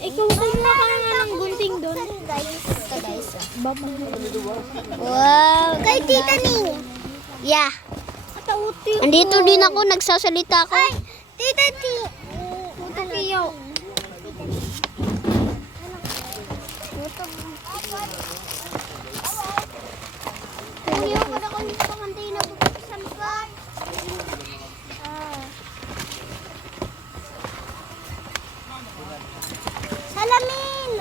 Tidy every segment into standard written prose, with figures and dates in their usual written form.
Ikaw kumuha ka nga ng gunting doon. Guys. Wow. Kay Tita Ning. Yeah. Andito din ako, nagsasalita ako. Ay, Tita Ning. Tita Tiyo. Ayaw ko na kung pangantay na bubuksan pa. Salamin!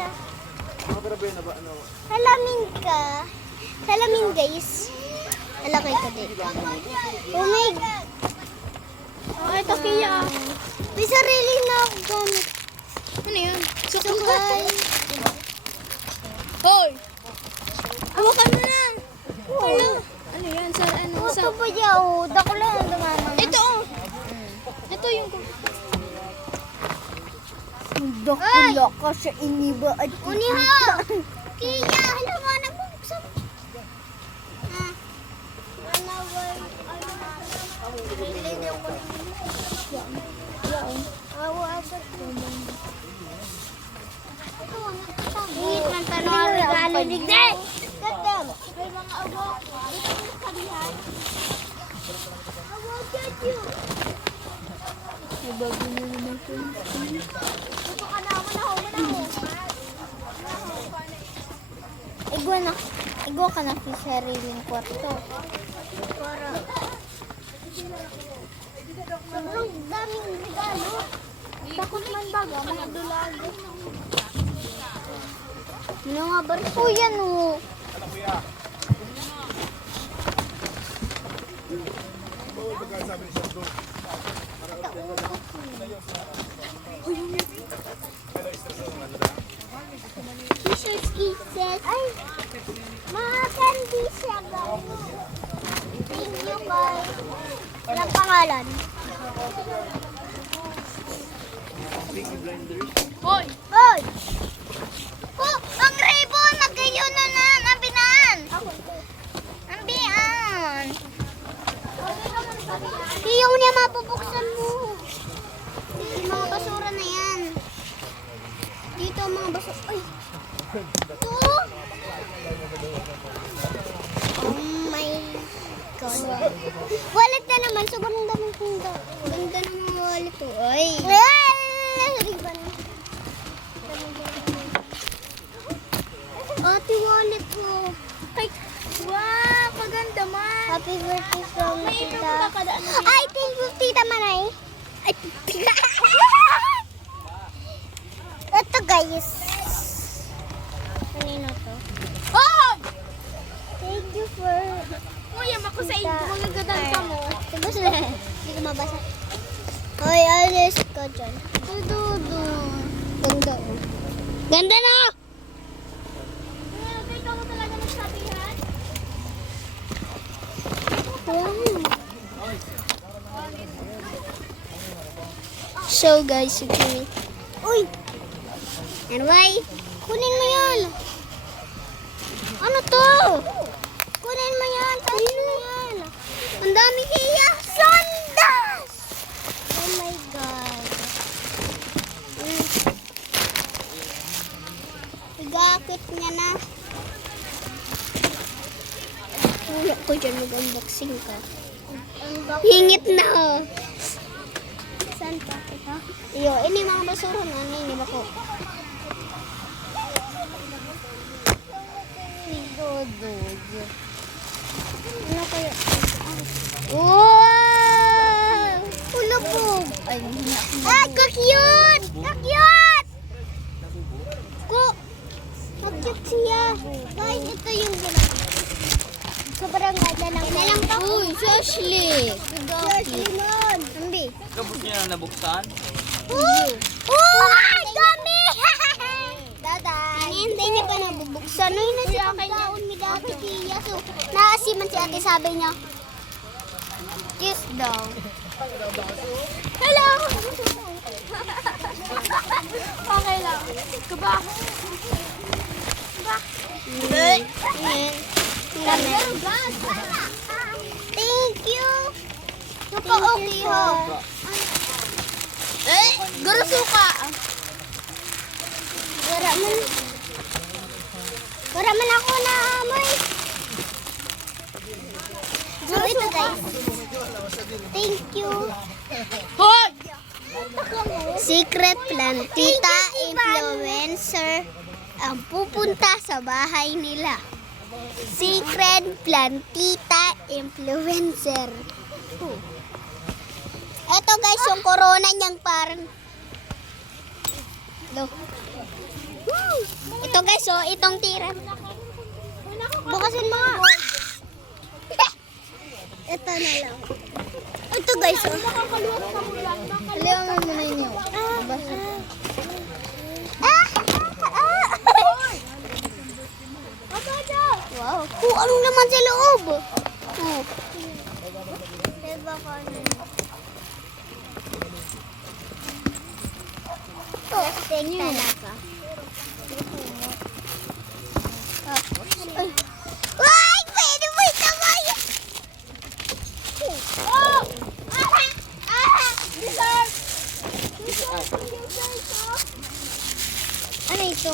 Salamin ka. Salamin guys. Alakay ka din. Oh my God. Ay, Takiya. May sarili na ako gamit. Ano yun? Sukay. Hoy! Hawakan mo na! Wala. Ano yan? Sa ano? Sa... Ito pa yaw. Dako lang ang dumamang. Ito oh! Ito yung... Dako ka sa iniba at uniha. Kaya, alam mo, nagbubuksan. Man tanong regalo ni Gday. Gadam. May mga awak. Dito mo kabihan. Awak you. Nabago mo naman ito. Ito ka na ako. Igwa ka na sa sariling kwarto. Para. Sobrang daming regalo. Takot man baga, mga dulago. Ano nga ba? Ito yan o. Kisses, kisses. Ay, mga candy siya guys. Thank you guys. Walang pangalan. Hoy! Hoy! Oh, ang ribbon! Magkayon na na! Ambinan! Ambian! Iyaw niya mapupuksan mo. Yung mga basura na yan. Dito ang mga basura. Ay! Ito! Oh my God. Wallet na naman. Sobrang daming punta. Ganda ng mga wallet to. Ay! Ribbon. Ate, wallet ko. Wow! Maganda man! Happy birthday from May Tita. ibang kakadaan na Ay, thank you, Tita Manay. Ay, ito, guys. Kanino to? Oh! Thank you for... Uy, ako sa iyo. Mga gadang ka mo. Tubos na. Hindi ko mabasa. Hoy, alis ka dyan. Dudu. Ganda, oh. Ganda na! Ikaw mo talaga nagsabihan? So guys, okay. Uy! Anyway, kunin mo yan. Ano to? Kunin mo yan. Kunin mo yan. Ang dami hiya. Sandas! Oh my God. Igakit niya na. Ulo ko dyan, mag-unboxing ka. Hingit na oh. Saan pa? Ito? Iyo, ini mga basura na. Ini ba ko? Ano kaya? Wow! Ulubog! Ay, ka-cute! Ka-cute! Ka-cute siya. Guys, ito yung gulay. Sobrang ganda lang. Inalang pa. Uy, Joshly! Joshly nun. Ambi. Kabot niya na nabuksan? Oh! Ay, dami! Daday. Hindi niya pa nabubuksan. Ay, nasa pagkaon ni dati Kia. So, naasiman si ate, sabi niya, kiss daw. Hello! Okay lang. Kaba? Thank you. Naka-okay ho. Garo suka. Wala man ako na amoy. So ito guys. Thank you. Hoy! Secret plantita influencer ang pupunta sa bahay nila. Secret plantita influencer. Ito guys, yung corona niyang parang... Ito guys, oh, itong tira. Bukasin mo nga. Ito na lang. Ito guys, oh. Kaliwa mo muna yun. Wow. Oh, anong naman sa loob? Oh. Diba ka na? Plastic talaga. Ay, pwede mo itamay! Oh! Ano ito?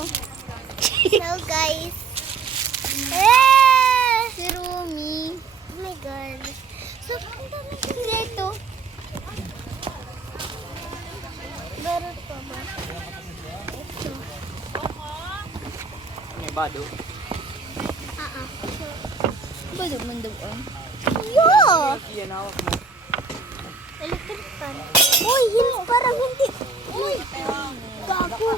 Hello guys. Si Rumi. Oh my God. So, ang dami kasi ito. Barot pa ba? Ito. May bado. Bado man daw ang. Yo! Yan hawak mo. Electric fan. Uy, parang hindi. Uy, gago.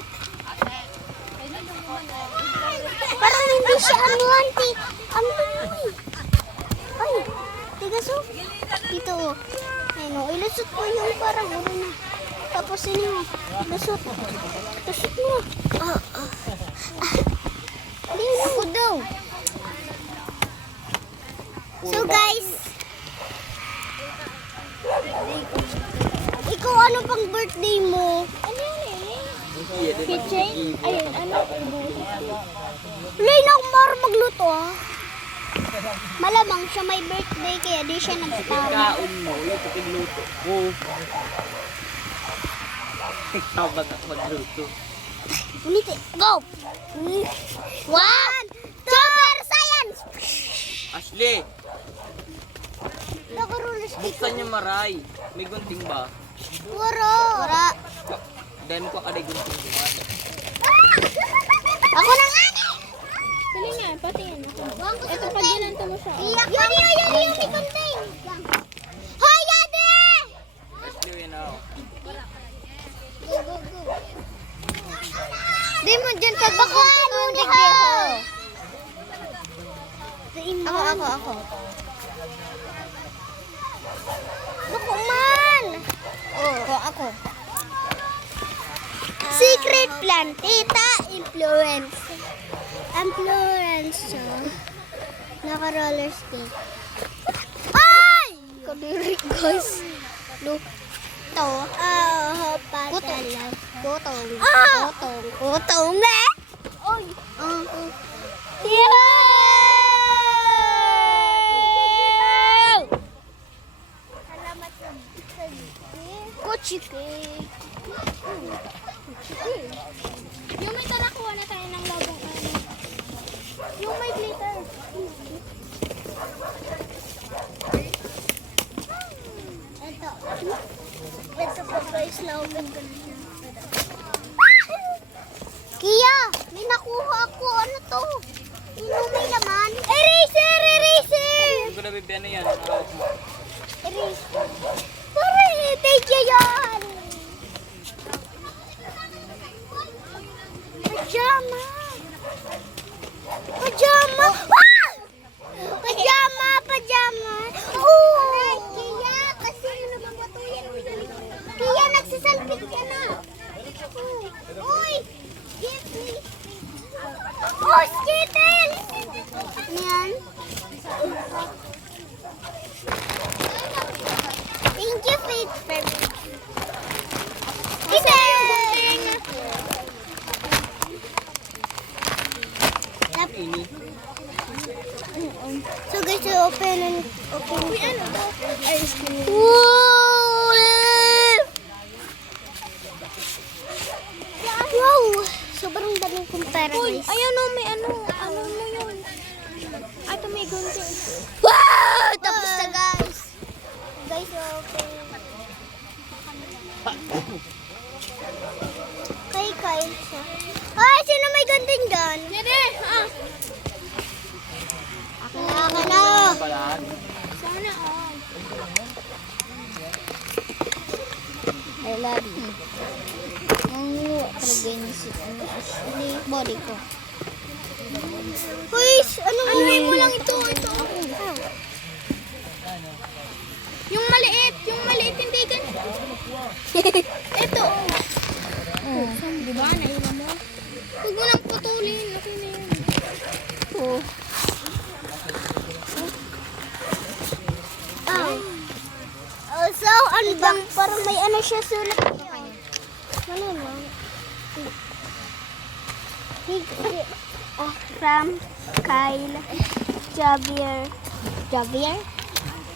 Parang hindi siya ano, auntie. Ang dami. Ay, tiga so. Dito, oh. Ayun, oh. Ilusot ko yung parang ulo na. Tapos ini, oh. Ilusot. Ilusot mo. Hindi, ako daw. So guys, ikaw ano pang birthday mo? Ano yan eh? Kitchen? Ayun, ano? Wala na akong marunong magluto ah. Malamang siya may birthday kaya di siya nagtawag. Kaon mo, yung pagluto ko. Ikaw ba magluto? Uniti, go! 1, 2, science! Ashley, Nakarulas buksan niyo maray. May gunting ba? Wara. Dahil mo ka kaday gunting diba? Ako na nga ni! Dali nga, pati yan. Ito, pag ginanto mo siya. Yun, may gunting! Hoy, Yade! Ashley, yun ako. Go. Di mo dyan sa Baka ano ni ha? Ako. Bako man! Ako. Secret plantita influencer. Naka-roller skate. Ay! Kadiri guys. Luto. Patalan. Kutong na. Oy. Salamat sa kuchike. Yung may tarakuha na tayo ng labong ano. Yung may glitter. Ito pa guys, naulan ko na siya. Kia, may nakuha ako. Ano to? May laman. Eraser! Hindi ko na bibiyan na yan. Hawak mo. Eraser. Para take yan. Pajama. Kia, kasi namamatuyan mo dali. Kia, nagsasalpit ka na. Uy! Give me. Oh, Skittle! Yan. Thank you, Faith. Skittle! Ini. So guys, open. Uy, ano to? Ice cream. Wow! kumpara Uy, guys. ayaw no, may ano mo yun. Ay, ito may gunting. Wow! Tapos na guys. Guys, okay. Kay siya. Ay, sino may gunting gun? Dede, Ako na. Pala. Sana all. I love you. Ang talaga yun si body ko. Uy, ano Anuhin mo lang ito. Yung maliit hindi ganito. Ito. Di ba? Naiwan mo. Huwag mo nang putulin. Okay na yun. Oh. Oh, so, ano bang, parang may ano siya sulat. Ano na? From Kyle Javier. Javier?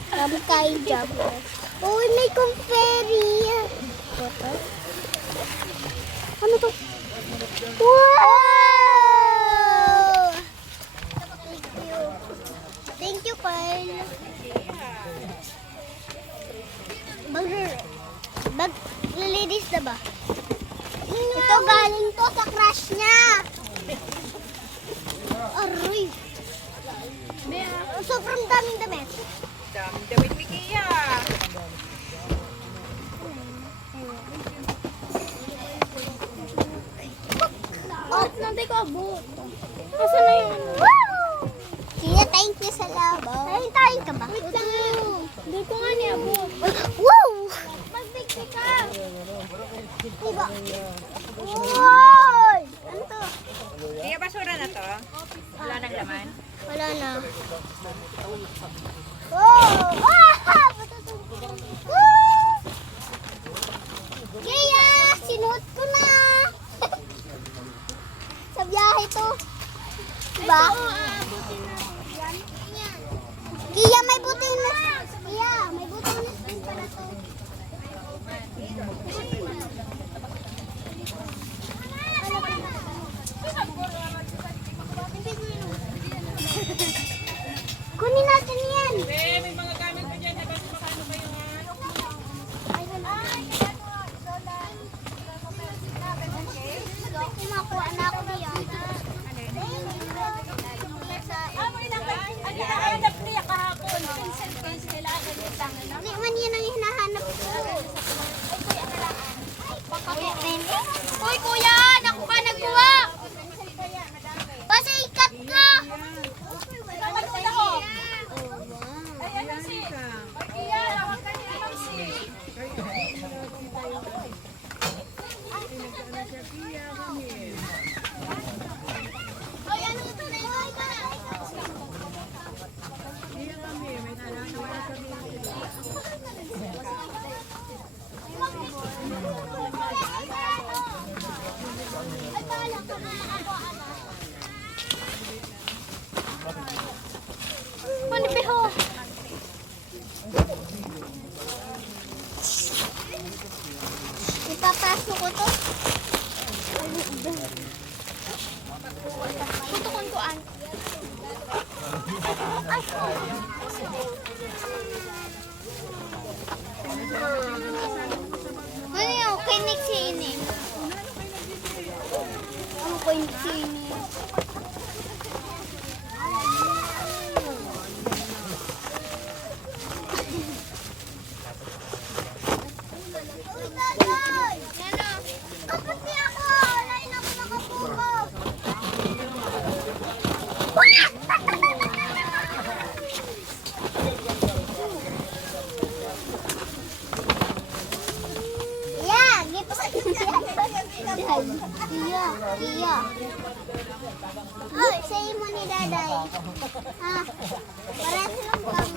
From Kyle Javier. Uy, may confetti. Ano to? Wow! Thank you, Kyle. Bag ladies na ba? Ito galing to sa crush niya. Aroy. Sobrang daming damit. Daming damit ni Kia. Oh, nantay ko abot. Asa na yun? Woo! Kaya thank you sa labo. Tayo ka ba? Wait lang yun. Hindi ko nga niabot. Woo! Magbigti ka. Diba? Wow! Ano to? Kia, basura na to? Wala nang laman? Wala na. Wow! Ah! Woo! Kaya, sinuot ko na. Sa biyahe to. Diba? Kaya may butil na. Kaya, may butil na skin pala to. Kunin natin yan. May mga gamit pa dyan. Magkano kayo ha? Kumakuha na ako diyan. Hanap niya kahapon. Hindi man yan ang hinahanap ko. Uy, kuya! Naku ka nagkuha! Pasikat ka! Kapanood ako. Ay, ano ito na ito? Ay, bahala ka na. Manipiho. Ipapasok ko to. Kutukuntuan. Ano yung kinik si ini? Ano kinik si ini? Kapati ako! Lain ako nakapuko! Yeah, gitu sa Iya. Oh, say mo ni Daday. Ha? Para silang pang